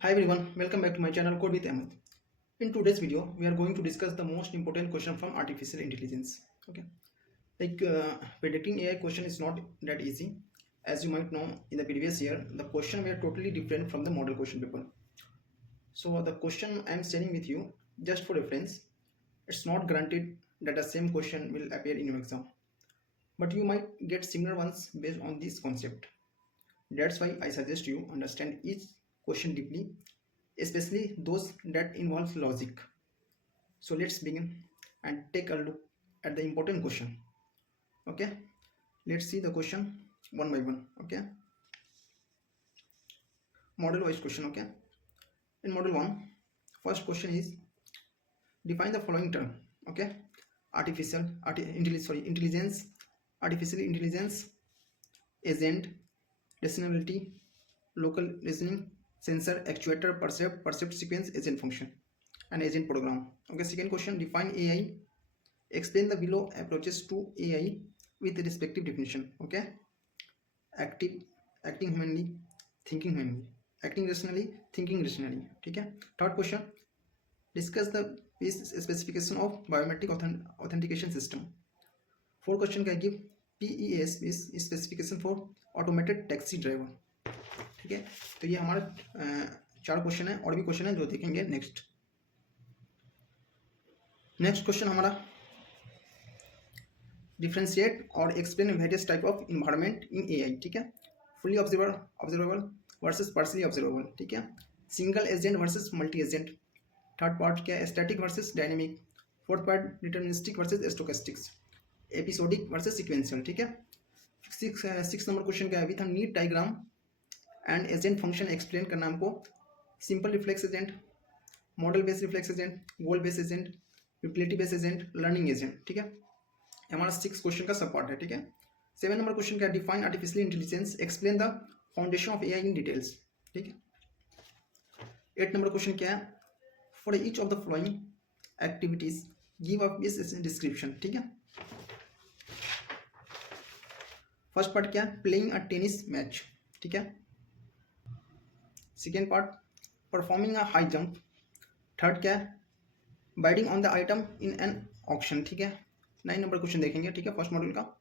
Hi everyone, welcome back to my channel Code with Ahmed. In today's video, we are going to discuss the most important question from artificial intelligence. Okay, predicting AI question is not that easy. As you might know, in the previous year, the question were totally different from the model question paper. So the question I am sharing with you, just for reference, it's not granted that the same question will appear in your exam, but you might get similar ones based on this concept. That's why I suggest you understand each question deeply, especially those that involve logic. So let's begin and take a look at the important question. Okay, let's see the question one by one. Okay, model wise question. Okay, in model 1, first question is define the following term. Okay, intelligence, artificial intelligence, agent, reasonability, local reasoning, sensor, actuator, percept sequence, agent function, and agent program. Okay, second question, define AI. Explain the below approaches to AI with respective definition. Okay, active, acting humanly, thinking humanly, acting rationally, thinking rationally. ठीक है. Third question, discuss the specification of biometric authentication system. Fourth question क्या give PES is specification for automated taxi driver. ठीक है. तो ये हमारा 4 question है, और भी क्वेश्चन है जो देखेंगे नेक्स्ट क्वेश्चन हमारा डिफ्रेंशिएट और explain various type of environment in AI. ठीक है. Fully observable versus partially observable. ठीक है. Single agent versus multi agent. Third part क्या है, static versus dynamic. Fourth part deterministic versus stochastics. Episodic versus sequential. ठीक है. Six number question क्या है, with neat diagram and agent function explain करना हमको. Simple reflex agent, model based reflex agent, goal based agent, utility based agent, learning agent. ठीक है. हमारा 6 question का सब पार्ट है. ठीक है. 7 नंबर क्वेश्चन क्या, define artificial intelligence, explain the foundation of AI in details. ठीक है. 8 नंबर क्वेश्चन क्या है, for each of the following activities give a description. ठीक है. फर्स्ट पार्ट क्या है, प्लेइंग अ टेनिस मैच. ठीक है. Second part, performing a high jump. Third क्या है, bidding on the item in an auction. ठीक है. 9 नंबर क्वेश्चन देखेंगे. ठीक है. फर्स्ट मॉड्यूल का,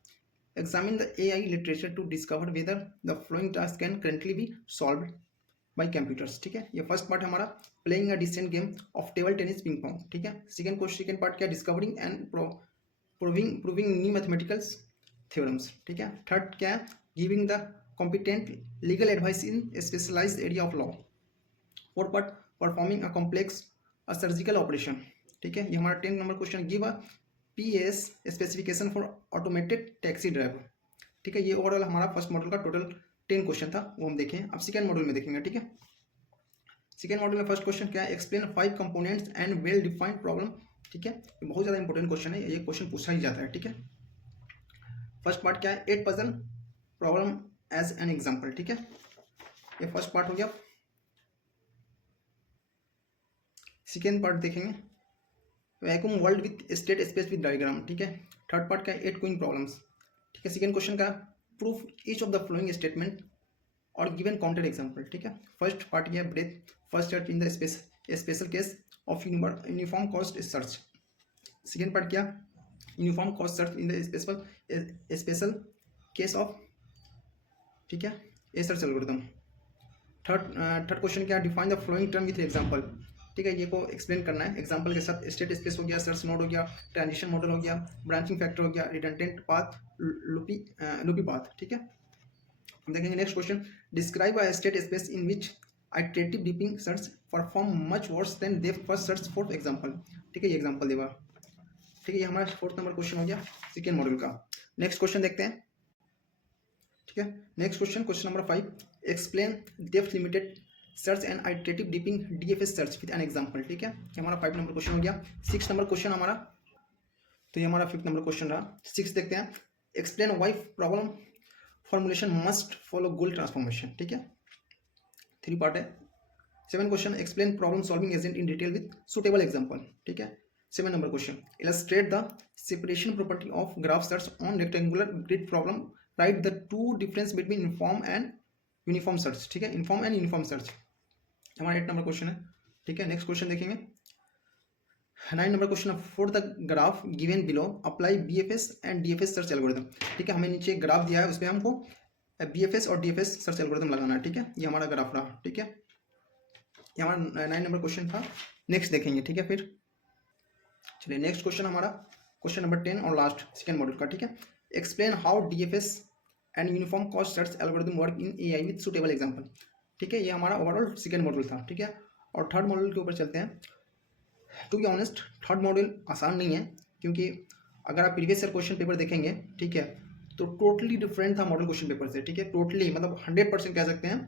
examine the AI literature to discover whether the following task can currently be solved by computers. ठीक है. ये फर्स्ट पार्ट हमारा playing a decent game of table tennis ping pong. ठीक है. सेकेंड पार्ट क्या, discovering and proving new mathematicals theorems. ठीक है. Third क्या है, giving the competent legal advice in specialised area of law. Fourth part, performing a complex a surgical operation. ठीक है. ये हमारा 10 number question, give a PS specification for automated taxi driver. ठीक है. ये ओवरऑल हमारा फर्स्ट मॉड्यूल का total 10 question था, वो हम देखें. अब सेकेंड मॉड्यूल में देखेंगे. ठीक है. सेकेंड मॉड्यूल में फर्स्ट क्वेश्चन क्या है, explain 5 components and well defined problem. ठीक है. ये बहुत ज़्यादा इंपॉर्टेंट क्वेश्चन है, ये क्वेश्चन पूछा ही जाता है. ठीक है. फर्स्ट पार्ट क्या है, 8 puzzle problem as an example. ठीक है. ये फर्स्ट पार्ट हो गया. सेकेंड पार्ट देखेंगे, vacuum world with state space with diagram. ठीक है. थर्ड पार्ट का 8 क्वीन प्रॉब्लम्स. ठीक है. सेकेंड क्वेश्चन का, proof each of the following statement और गिवन काउंटेड एग्जाम्पल. ठीक है. फर्स्ट पार्ट यह breadth first search in the special case of uniform cost search. Second part क्या, uniform cost search in the special case of. ठीक है, A search algorithm. Third question क्या, define the following term with example. ठीक है. ये को explain करना है एग्जांपल के साथ. स्टेट स्पेस हो गया, सर्च नोड हो गया, ट्रांजिशन मॉडल हो गया, ब्रांचिंग फैक्टर हो गया, रिडंडेंट पाथ, लूपी पाथ. ठीक है. हम देखेंगे next question, describe a state space in which iterative डीपिंग search perform much worse than depth first search for example. ठीक है. ये एग्जांपल देगा. ठीक है. ये हमारा फोर्थ नंबर क्वेश्चन हो गया सेकेंड मॉड्यूल का. नेक्स्ट क्वेश्चन देखते हैं. ठीक है. Next question number 5, explain depth limited search and iterative डीपिंग DFS search with an example. ठीक है. ये हमारा 5 नंबर क्वेश्चन हो गया. 6 नंबर क्वेश्चन हमारा, तो ये हमारा 5th नंबर क्वेश्चन रहा. 6 देखते हैं, explain why problem formulation must follow goal transformation. ठीक है. 3 पार्ट है. 7 question, explain problem solving agent in detail with suitable example. ठीक है. 7 number question, illustrate the separation property of graph search on rectangular grid problem, right the two difference between inform and uniform search. ठीक है. Inform and uniform search. हमारा 8 number question है, ठीक है। Next question देखेंगे 9 number question, for the graph given below apply BFS and DFS search algorithm, ठीक है। हमें नीचे एक ग्राफ दिया है, उस पर हमको BFS और DFS सर्च एल्गोरिथम लगाना है, ठीक है। ये हमारा ग्राफ रहा, ठीक है। ये हमारा 9 नंबर क्वेश्चन था। नेक्स्ट देखेंगे, ठीक है। फिर चलिए नेक्स्ट क्वेश्चन हमारा क्वेश्चन नंबर 10 और लास्ट सेकेंड मॉड्यूल का, ठीक है। Explain how DFS and uniform cost search algorithm work in AI with suitable example, ठीक है। ये हमारा ओवरऑल सेकेंड मॉड्यूल था, ठीक है। और थर्ड मॉड्यूल के ऊपर चलते हैं। To be honest third module आसान नहीं है, क्योंकि अगर आप प्रीवियस ईयर क्वेश्चन पेपर देखेंगे, ठीक है, तो टोटली डिफरेंट था मॉडल क्वेश्चन पेपर से, ठीक है। टोटली मतलब 100% कह सकते हैं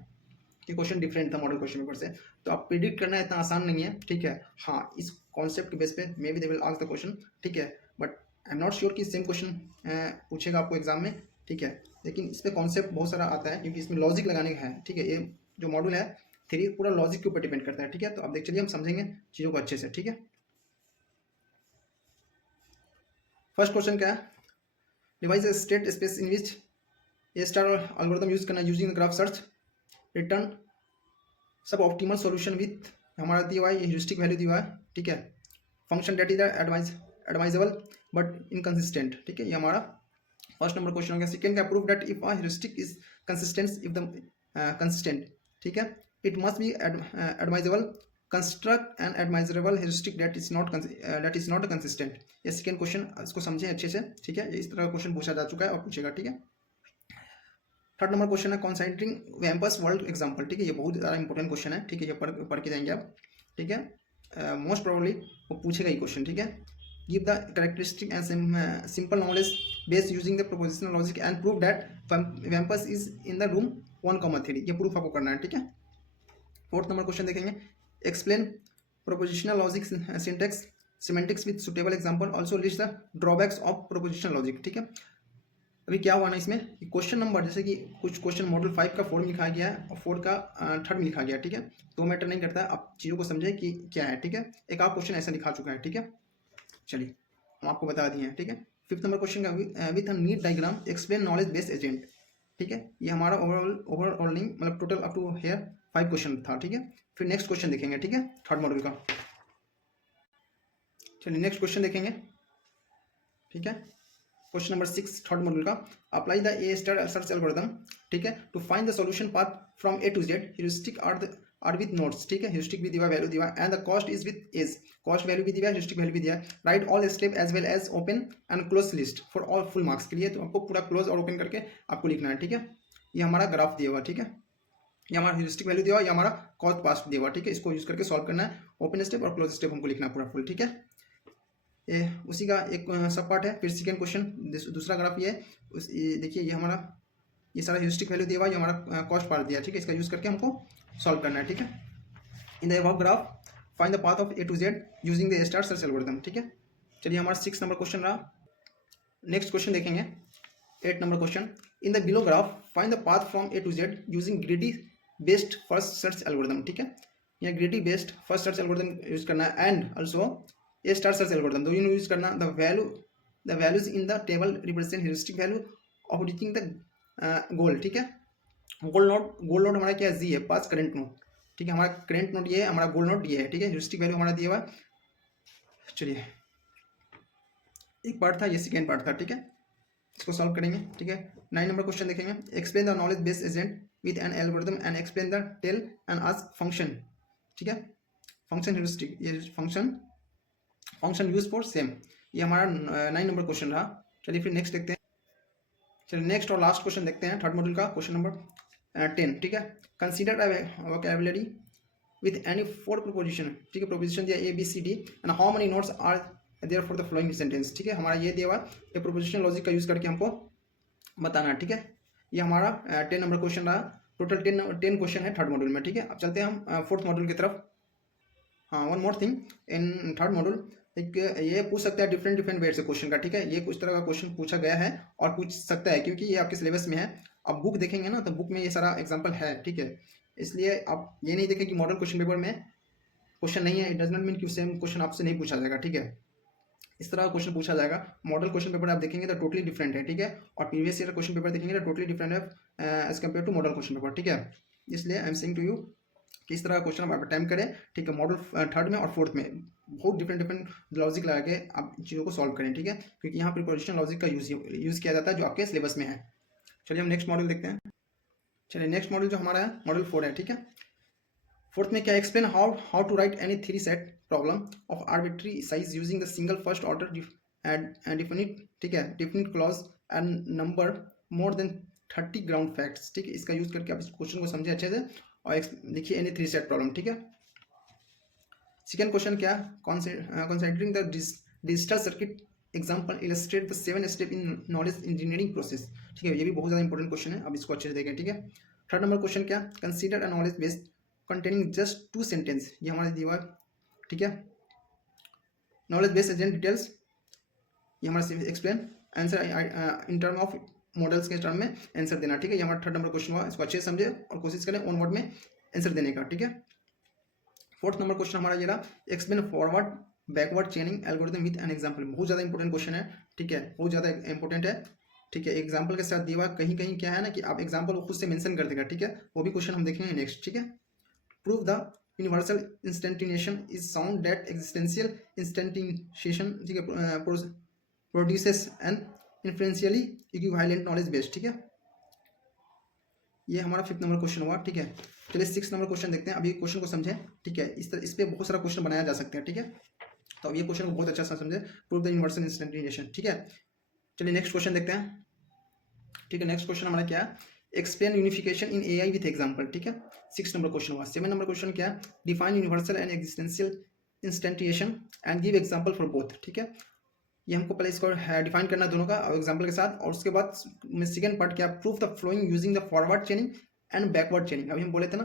कि क्वेश्चन डिफरेंट था मॉडल क्वेश्चन पेपर से। तो आप प्रिडिक्ट करना इतना आसान नहीं है, ठीक है। हाँ, इस कॉन्सेप्ट के बेस पे may be they will ask the question, ठीक है, but I am not sure कि सेम क्वेश्चन पूछेगा आपको एग्जाम में, ठीक है। लेकिन इस पर कॉन्सेप्ट बहुत सारा आता है, क्योंकि इसमें लॉजिक लगाने का है, ठीक है। ये जो मॉड्यूल है थ्री पूरा लॉजिक के ऊपर डिपेंड करता है, ठीक है। तो अब देख चलिए हम समझेंगे चीज़ों को अच्छे से, ठीक है। फर्स्ट क्वेश्चन क्या है, device A state space in which A star algorithm use करना यूजिंग ग्राफ सर्च, रिटर्न सब ऑप्टिमल सॉल्यूशन विथ, हमारा दिया हुआ है ये ह्यूरिस्टिक वैल्यू दिया हुआ है, ठीक है। Function that is advisable but inconsistent, ठीक है। ये हमारा फर्स्ट नंबर क्वेश्चन हो गया। सेकंड का prove that if a heuristic is consistent if the consistent, ठीक है, it must be advisable, construct N advisable heuristic that is not consistent. ये सेकंड क्वेश्चन, इसको समझें अच्छे से, ठीक है। इस तरह का क्वेश्चन पूछा जा चुका है और पूछेगा, ठीक है। थर्ड नंबर क्वेश्चन है कॉन्सेंट्रिंग वैम्पस वर्ल्ड एग्जाम्पल, ठीक है। ये बहुत ज़्यादा इंपॉर्टेंट क्वेश्चन है, ठीक है। ये पढ़ के जाएंगे आप, ठीक है। मोस्ट प्रोबेबली वो पूछेगा ये क्वेश्चन, ठीक है। Give the characteristic and simple knowledge based using the propositional logic and prove that wumpus is in the room 1,3, ये प्रूफ आपको करना है, ठीक है। फोर्थ नंबर क्वेश्चन देखेंगे, explain propositional logic syntax semantics with suitable example, also list the drawbacks of propositional logic, ठीक है। अभी क्या हुआ ना इसमें क्वेश्चन नंबर, जैसे कि कुछ क्वेश्चन मॉडल 5 का 4 में लिखा गया है और 4 का थर्ड में लिखा गया है, ठीक है। तो मैटर नहीं करता है, आप चीज़ों को समझे कि क्या है, ठीक है। एक आप क्वेश्चन ऐसा लिखा चुका है, ठीक है। चलिए हम आपको बता दिए हैं, ठीक है। फिफ्थ नंबर क्वेश्चन का with a neat diagram explain knowledge based agent, ठीक है। ये हमारा ओवरऑल नहीं, मतलब total up to here 5 question था, ठीक है। फिर नेक्स्ट क्वेश्चन देखेंगे, ठीक है, थर्ड मॉडल का। चलिए नेक्स्ट क्वेश्चन देखेंगे, ठीक है। क्वेश्चन नंबर 6 थर्ड मॉड्यूल का, apply the A star search algorithm, ठीक है, to find the solution path from A to Z, heuristic are with nodes, ठीक है। ह्यूरिस्टिक भी दिया, वैल्यू दिया and the cost is with edge, cost value भी दिया, ह्यूरिस्टिक वैल्यू भी दिया। Write all step as well as open and close list for all full marks के लिए, तो आपको पूरा क्लोज और ओपन करके आपको लिखना है, ठीक है। ये हमारा ग्राफ दिया हुआ, ठीक है। ये हमारा ह्यूरिस्टिक वैल्यू दिया हुआ, ये हमारा कॉस्ट पास्ट दिया हुआ, ठीक है। इसको यूज करके सॉल्व करना है, ओपन स्टेप और क्लोज स्टेप हमको लिखना है पूरा फुल, ठीक है। ये उसी का एक सब पार्ट है। फिर सेकेंड क्वेश्चन दूसरा ग्राफ ये है, ये देखिए, ये हमारा ये सारा ह्यूरिस्टिक वैल्यू दिया हुआ, ये हमारा कॉस्ट पार्ट दिया, ठीक है। इसका यूज़ करके हमको सॉल्व करना है, ठीक है। In the above graph find the path of A to Z using the star search algorithm, ठीक है। चलिए हमारा 6 नंबर क्वेश्चन रहा। नेक्स्ट क्वेश्चन देखेंगे 8 number question, in the below graph find the path from A to Z using greedy best first search algorithm, ठीक है। यहाँ greedy best first search algorithm use करना है and also A star search algorithm, दोनों use करना। The values in the table represent heuristic value of reaching the goal, ठीक है। गोल node हमारा क्या है, जी है, पास करंट नोड, ठीक है। हमारा करंट नोड ये है, हमारा गोल नोड ये है, ठीक है। ह्यूरिस्टिक वैल्यू हमारा दिया हुआ है। चलिए एक पार्ट था, ये सेकेंड पार्ट था, ठीक है। इसको सॉल्व करेंगे, ठीक है। 9 नंबर क्वेश्चन देखेंगे, explain the knowledge based agent with an algorithm and explain the tell and ask function, ठीक है। फंक्शन ह्यूरिस्टिक, ये फंक्शन यूज फॉर सेम, ये हमारा 9 नंबर क्वेश्चन रहा। चलिए फिर नेक्स्ट देखते हैं। चलिए नेक्स्ट और लास्ट क्वेश्चन देखते हैं थर्ड मॉड्यूल का, क्वेश्चन नंबर 10, ठीक है। Consider vocabulary with any 4 proposition, ठीक है। प्रोपोजिशन दिया A B C D and how many notes are there for the following sentence, ठीक है। हमारा ये दिया हुआ, ये प्रोपोजिशन लॉजिक का यूज करके हमको बताना, ठीक है। ये हमारा 10 नंबर क्वेश्चन रहा। टोटल 10 क्वेश्चन है थर्ड मॉड्यूल में, ठीक है। अब चलते हैं हम फोर्थ मॉड्यूल की तरफ। हाँ, one more thing, in third module एक ये पूछ सकता है डिफरेंट वे से क्वेश्चन का, ठीक है। ये कुछ तरह का क्वेश्चन पूछा गया है और पूछ सकता है, क्योंकि ये आपके सिलेबस में है। अब बुक देखेंगे ना, तो बुक में ये सारा एग्जाम्पल है, ठीक है। इसलिए आप ये नहीं देखें कि मॉडल क्वेश्चन पेपर में क्वेश्चन नहीं है, इट डज नॉट मीन कि सेम क्वेश्चन आपसे नहीं पूछा जाएगा, ठीक है। इस तरह का क्वेश्चन पूछा जाएगा। मॉडल क्वेश्चन पेपर आप देखेंगे तो टोटली डिफरेंट है, ठीक है। और प्रीवियस ईयर क्वेश्चन पेपर देखेंगे तो टोटली डिफरेंट है as compare to model question paper, ठीक है। इसलिए I am saying to you कि इस तरह का क्वेश्चन आप अटैम्प्ट करें, ठीक है, मॉडल थर्ड में और फोर्थ में बहुत डिफरेंट लॉजिक लगा के आप चीज़ों को सॉल्व करें, ठीक है, क्योंकि यहाँ प्रिपोजिशन लॉजिक का यूज़ किया जाता है जो आपके सिलेबस में है। चलिए हम नेक्स्ट मॉडल देखते हैं। चलिए नेक्स्ट मॉडल जो हमारा है मॉडल 4 है, ठीक है। फोर्थ में क्या, explain how to write any 3 set problem of arbitrary size using the single first order definite, ठीक है, definite clause and number more than 30 ground facts, ठीक है। इसका यूज करके आप इस क्वेश्चन को समझे अच्छे से और लिखिए एनी 3 सेट प्रॉब्लम, ठीक है। सेकेंड क्वेश्चन क्या, considering the digital circuit example illustrate the 7 step in knowledge engineering process, ठीक है, ये भी बहुत ज़्यादा इंपॉर्टेंट क्वेश्चन है, अब इसको अच्छे से देखें, ठीक है। थर्ड नंबर क्वेश्चन क्या, consider a knowledge based containing just 2 sentence, ये हमारे दीवार, ठीक है। नॉलेज बेस्ड एजेंट डिटेल्स, ये हमारा explain answer in term of models के टर्म में आंसर देना, ठीक है। ये हमारा थर्ड नंबर क्वेश्चन हुआ, इसको अच्छे से समझे और कोशिश करें ऑन वर्ड में आंसर देने का, ठीक है। फोर्थ नंबर क्वेश्चन हमारा ये रहा, explain forward backward चेनिंग algorithm with an example, बहुत ज़्यादा इंपॉर्टेंट क्वेश्चन है, ठीक है, बहुत ज़्यादा इंपॉर्टेंट है, ठीक है। एग्जांपल के साथ दिया कहीं कहीं क्या है ना कि आप एग्जांपल को खुद से मेंशन कर देगा, ठीक है, वो भी क्वेश्चन हम देखेंगे नेक्स्ट, ठीक है। Prove the universal instantiation is sound that existential instantiation, ठीक है, produces an inferentially equivalent knowledge base, ठीक है। ये हमारा फिफ्थ नंबर क्वेश्चन हुआ, ठीक है। चलिए सिक्स नंबर क्वेश्चन देखते हैं, अभी क्वेश्चन को समझें, ठीक है। इस पे बहुत सारा क्वेश्चन बनाया जा सकते हैं, ठीक है, तो अब ये क्वेश्चन को बहुत अच्छा से समझे, प्रूव द यूनिवर्सल इंस्टेंटिनेशन, ठीक है। चलिए नेक्स्ट क्वेश्चन देखते हैं, ठीक है। नेक्स्ट क्वेश्चन हमारा क्या, explain unification in AI with example, ठीक है, 6 नंबर क्वेश्चन हुआ। 7 नंबर क्वेश्चन क्या, define universal and existential instantiation and give example for both, ठीक है। ये हमको पहले इसको डिफाइन करना है दोनों का एग्जांपल के साथ, और उसके बाद में सेकंड पार्ट क्या, proof the flowing using the forward चेनिंग and backward चेनिंग। अभी हम बोले थे ना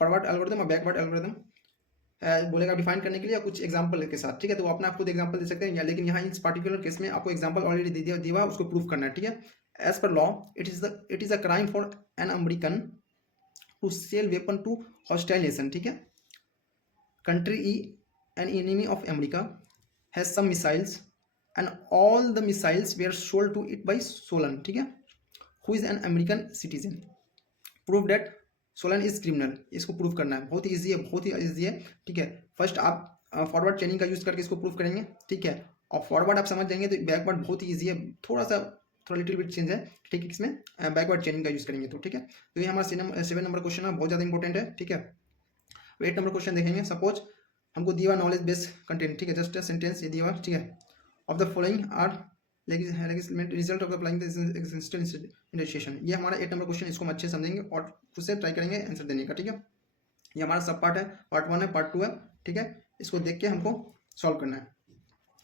फॉरवर्ड एल्गोरिथम और बैकवर्ड एल्गोरिथम बोलेगा डिफाइन करने के लिए कुछ एग्जांपल के साथ, ठीक है, तो अपना आप खुद एग्जांपल दे सकते हैं, लेकिन यहाँ इस पर्टिकुलर केस में आपको एग्जांपल ऑलरेडी दे दिया उसको प्रूफ करना है, ठीक है। As per law it is a crime for an American to sell weapon to hostile nation, ठीक है। Country e an enemy of America has some missiles and all the missiles were sold to it by Solan, ठीक है, who is an American citizen. Prove that Solan is criminal, इसको prove करना है, बहुत ही easy है, बहुत ही easy है, ठीक है। फर्स्ट आप फॉरवर्ड चेनिंग का यूज करके इसको प्रूव करेंगे, ठीक है, और फॉरवर्ड आप समझ जाएंगे तो बैकवर्ड बहुत ही ईजी है, थोड़ा लिटिल बिट चेंज है, ठीक है, इसमें बैकवर्ड चेनिंग का यूज करेंगे तो, ठीक है। तो ये हमारा 7 नंबर क्वेश्चन है, बहुत ज़्यादा इंपॉर्टेंट है, ठीक है। 8 नंबर क्वेश्चन देखेंगे, सपोज हमको दिया नॉलेज बेस्ड कंटेंट, ठीक है, जस्ट सेंटेंस ये दिया, ठीक है, of the following are result of applying the existential instantiation. ये हमारा 8 नंबर क्वेश्चन, इसको हम अच्छे समझेंगे और खुद से ट्राई करेंगे आंसर देने का, ठीक है। ये हमारा सब पार्ट है, पार्ट 1 है, पार्ट 2 है, ठीक है, इसको देख के हमको सॉल्व करना है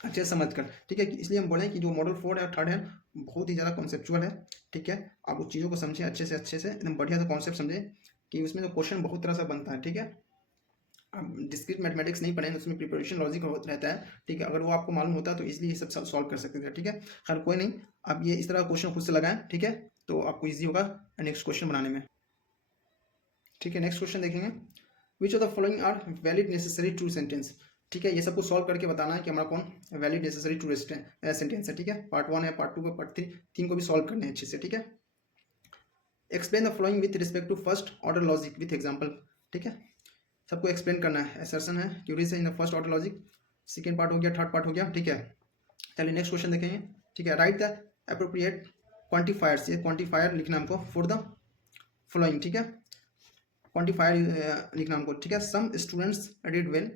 अच्छे से समझ कर, ठीक है। इसलिए हम बोले कि जो मॉडल 4 है और 3 है बहुत ही ज़्यादा कॉन्सेप्चुअल है, ठीक है। आप उस चीज़ों को समझें अच्छे से एकदम बढ़िया से कॉन्सेप्ट समझें कि उसमें तो क्वेश्चन बहुत तरह से बनता है, ठीक है। आप डिस्क्रीट मैथमेटिक्स नहीं पढ़ेंगे, उसमें प्रिपरेशन लॉजिक रहता है, ठीक है, अगर वो आपको मालूम होता है तो इसलिए ये सब सॉल्व कर सकते थे, ठीक है। खैर कोई नहीं, आप ये इस तरह क्वेश्चन खुद से लगाएं, ठीक है, तो आपको ईजी होगा नेक्स्ट क्वेश्चन बनाने में, ठीक है। नेक्स्ट क्वेश्चन देखेंगे, which of the following are valid necessary true sentence, ठीक है, ये सबको सॉल्व करके बताना है कि हमारा कौन वैलिड नेसेसरी ट्रू सेंटेंस है, ठीक है। पार्ट 1 है, पार्ट 2 है, पार्ट 3 को भी सॉल्व करने हैं अच्छे से, ठीक है। Explain the following with respect to first order logic with example, ठीक है, सबको एक्सप्लेन करना है। असर्शन है क्यूरीज है in the first order logic, second part हो गया, थर्ड पार्ट हो गया, ठीक है। चलिए नेक्स्ट क्वेश्चन देखेंगे, ठीक है। राइट द अप्रोप्रिएट क्वांटिफायर्स, ये क्वांटिफायर लिखना हमको फॉर द फॉलोइंग, ठीक है, क्वांटिफायर लिखना हमको, ठीक है। Some students read well,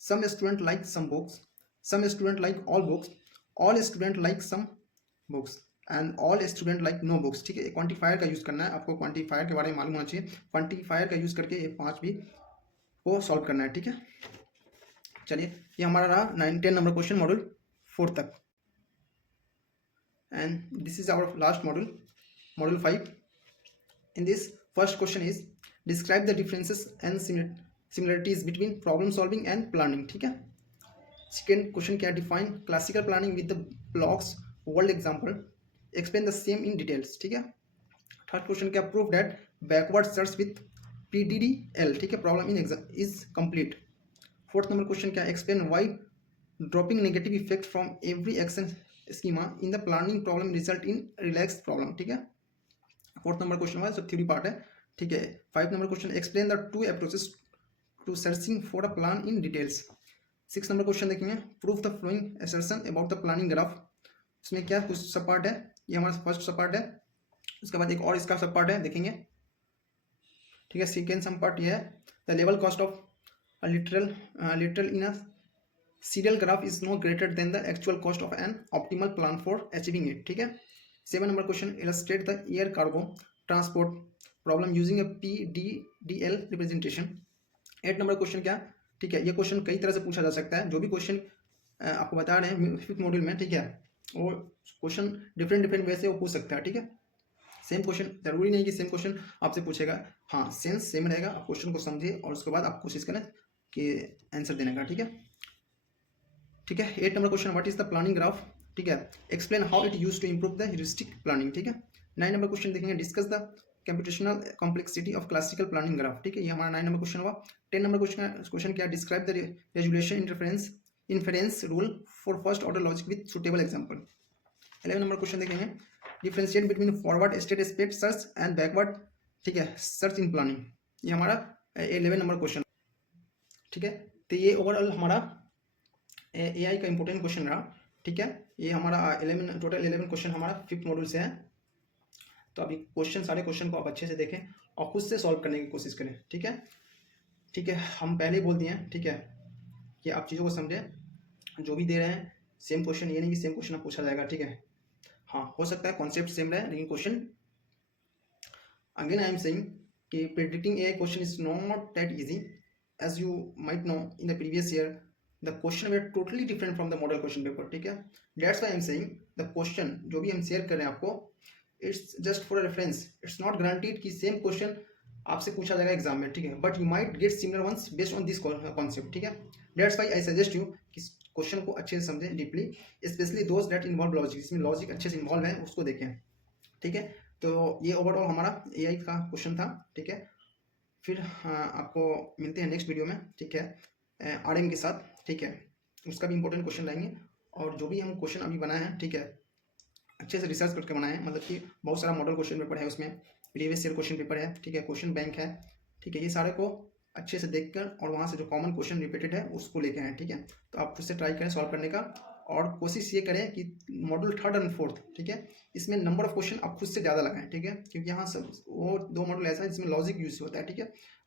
some student like some books, some student like all student like some books and all student like no books, ठीक है। क्वांटिफायर का यूज करना है आपको, क्वांटिफायर के बारे में मालूम होना चाहिए, क्वांटिफायर का यूज करके ये 5 भी को सॉल्व करना है, ठीक है। चलिए ये हमारा रहा 9-10 नंबर क्वेश्चन मॉड्यूल 4 तक, and this is our last module 5। In this first question is describe the differences and similarities between problem solving and planning, ठीक है। सेकेंड क्वेश्चन क्या, define classical planning with the blocks world example, explain the same in details, ठीक है। Third question क्या, prove that backward search with PDDL, ठीक है, problem in exam is complete. Fourth number question क्या, explain why dropping negative effect from every action schema in the planning problem result in relax problem, ठीक है। Fourth number question हुआ सब theory part है, ठीक है। 5 number question, explain the 2 approaches to searching for a plan in details. 6 number question देखेंगे, proof the following assertion about the planning graph. इसमें क्या कुछ सब पार्ट है, ये हमारा फर्स्ट सब पार्ट है, उसके बाद एक और इसका सब पार्ट है देखेंगे, ठीक है। सेकेंड सब पार्ट ये है, the level cost of literal in a serial graph is no greater than the actual cost of an optimal plan for achieving it, ठीक है। 7 number question, illustrate the air cargo transport problem using a PDDL representation. 8 number question क्या, ठीक है, ये question कई तरह से पूछा जा सकता है, जो भी क्वेश्चन आपको बता रहे हैं 5th मॉड्यूल में, ठीक है, वो क्वेश्चन डिफरेंट वे से वो पूछ सकता है, ठीक है। सेम क्वेश्चन जरूरी नहीं कि सेम क्वेश्चन आपसे पूछेगा, हाँ सेंस सेम रहेगा, आप क्वेश्चन को समझिए और उसके बाद आप कोशिश करें कि आंसर देने का, ठीक है। ठीक है, 8 number question, what is the planning graph, ठीक है, explain how it use to improve the heuristic planning, ठीक है। 9 नंबर क्वेश्चन देखेंगे, discuss the computational complexity of classical planning graph, ठीक है, ये हमारा 9 नंबर क्वेश्चन हुआ। 10 नंबर क्वेश्चन क्या, describe the resolution inference rule for first order logic with suitable example. 11 number question देखेंगे, differentiate between forward state space search and backward, ठीक है, search in planning, ये हमारा 11 नंबर क्वेश्चन, ठीक है। तो ये ओवरऑल हमारा AI का इंपॉर्टेंट क्वेश्चन रहा, ठीक है। ये हमारा 11 टोटल 11 क्वेश्चन हमारा 5th मॉड्यूल से है। तो अभी सारे क्वेश्चन को आप अच्छे से देखें और खुद से सॉल्व करने की कोशिश करें, ठीक है। ठीक है, हम पहले ही बोल दिए हैं, ठीक है, कि आप चीज़ों को समझें, जो भी दे रहे हैं सेम क्वेश्चन, ये नहीं कि सेम क्वेश्चन पूछा जाएगा, ठीक है। हाँ, हो सकता है कॉन्सेप्ट सेम रहे लेकिन question, again I am saying कि predicting AI question is not that easy, as you might know in the previous year the question were totally different from the model question paper, ठीक है। That's why I am saying the question जो भी हम share कर रहे हैं आपको, it's just for a reference, it's not guaranteed कि सेम क्वेश्चन आपसे पूछा जाएगा एग्जाम में, ठीक है, but you might get similar ones based on this concept, ठीक है। That's why I suggest you कि क्वेश्चन को अच्छे से समझें deeply, especially those that involve logic, जिसमें लॉजिक अच्छे से इन्वॉल्व है उसको देखें, ठीक है। तो ये ओवरऑल हमारा AI का क्वेश्चन था, ठीक है। फिर आपको मिलते हैं नेक्स्ट वीडियो में, ठीक है, RM के साथ, ठीक है, उसका भी इंपॉर्टेंट क्वेश्चन लाएंगे। और जो भी हम क्वेश्चन अभी बनाए हैं, ठीक है, अच्छे से रिसर्च करके बनाए हैं, मतलब कि बहुत सारा मॉडल क्वेश्चन पेपर है उसमें, प्रीवियस ईयर क्वेश्चन पेपर है, ठीक है, क्वेश्चन बैंक है, ठीक है, ये सारे को अच्छे से देखकर और वहाँ से जो कॉमन क्वेश्चन रिपीटेड है उसको लेके आए, ठीक है। तो आप खुद से ट्राई करें सॉल्व करने का, और कोशिश ये करें कि मॉड्यूल 3rd और 4th, ठीक है, इसमें नंबर ऑफ क्वेश्चन आप खुद से ज़्यादा लगाएं, ठीक है, क्योंकि यहाँ सब वो 2 मॉड्यूल ऐसा है जिसमें लॉजिक यूज होता है, ठीक है।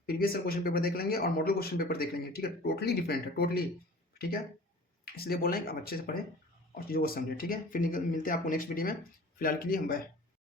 प्रीवियस ईयर क्वेश्चन पेपर देख लेंगे और मॉडल क्वेश्चन पेपर देख लेंगे, ठीक है, टोटली डिफरेंट है, टोटली, ठीक है। इसलिए बोल रहे हैं कि आप अच्छे से पढ़ें और चीज़ों को समझें, ठीक है। फिर मिलते हैं आपको नेक्स्ट वीडियो में, फिलहाल के लिए हम बाय।